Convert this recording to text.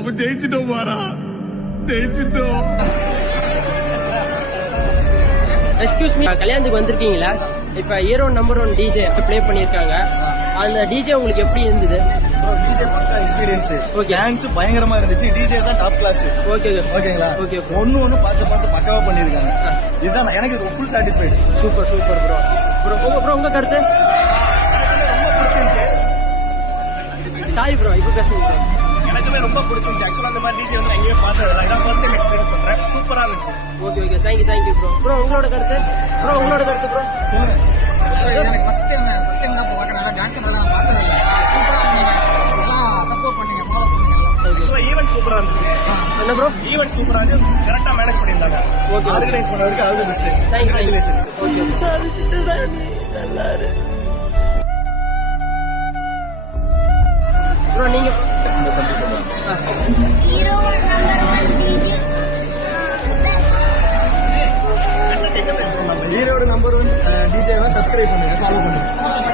நம்ம ஜெயிச்சிட்டோம் பாரா, ஜெயிச்சிட்டோம். எக்ஸ்கியூஸ் மீ, கல்யாணத்துக்கு வந்திருக்கீங்களா? இப்ப ஹீரோ நம்பர் 1 டிஜே ப்ளே பண்ணிருக்காங்க. அந்த டிஜே உங்களுக்கு எப்படி இருந்தது? டிஜே பக்கா எக்ஸ்பீரியன்ஸ். ஓகே. டான்ஸ் பயங்கரமா இருந்துச்சு. டிஜே தான் டாப் கிளாஸ். ஓகே ஓகேங்களா? ஓகே. ஒன்னு பார்த்து பக்காவா பண்ணிருக்காங்க. இதுதான் எனக்கு full satisfied. Super super bro. Bro உங்க கருத்து? ரொம்ப பிடிச்சிருந்துச்சு. சாரி ப்ரோ, இப்ப பேசுங்க ப்ரோ. எனக்குமே ரொம்ப பிடிச்சிருந்துச்சு. ஆக்சுவலா அந்த மாதிரி டிஜே வந்து நான் எங்கேயே பார்த்தது இல்லை. இதான் ஃபர்ஸ்ட் டைம் எக்ஸ்பீரியன்ஸ் பண்றேன். சூப்பரா இருந்துச்சு. Okay thank you bro. உங்களோட கருத்து ப்ரோ? எனக்கு ஃபர்ஸ்ட் டைம் தான் பார்க்கறேன். நல்லா டான்ஸ் நல்லா பார்த்தது இல்லை. சூப்பரா பண்ணீங்க, நல்லா சப்போர்ட் பண்ணீங்க, ஃபாலோ பண்ணீங்க. ஆக்சுவலா ஈவென்ட் சூப்பரா இருந்துச்சு. என்ன ப்ரோ? ஈவென்ட் சூப்பரா இருந்துச்சு. கரெக்டா மேனேஜ் பண்ணிருந்தாங்க. ஓகே. ஆர்கனைஸ் பண்ணவருக்கு all the best. Thank you. Congratulations. Okay. Bro நீங்க ஹீரோட நம்பர் 1 டிஜேவை சப்ஸ்கிரைப் பண்ணுங்க, ஃபாலோ பண்ணுங்க.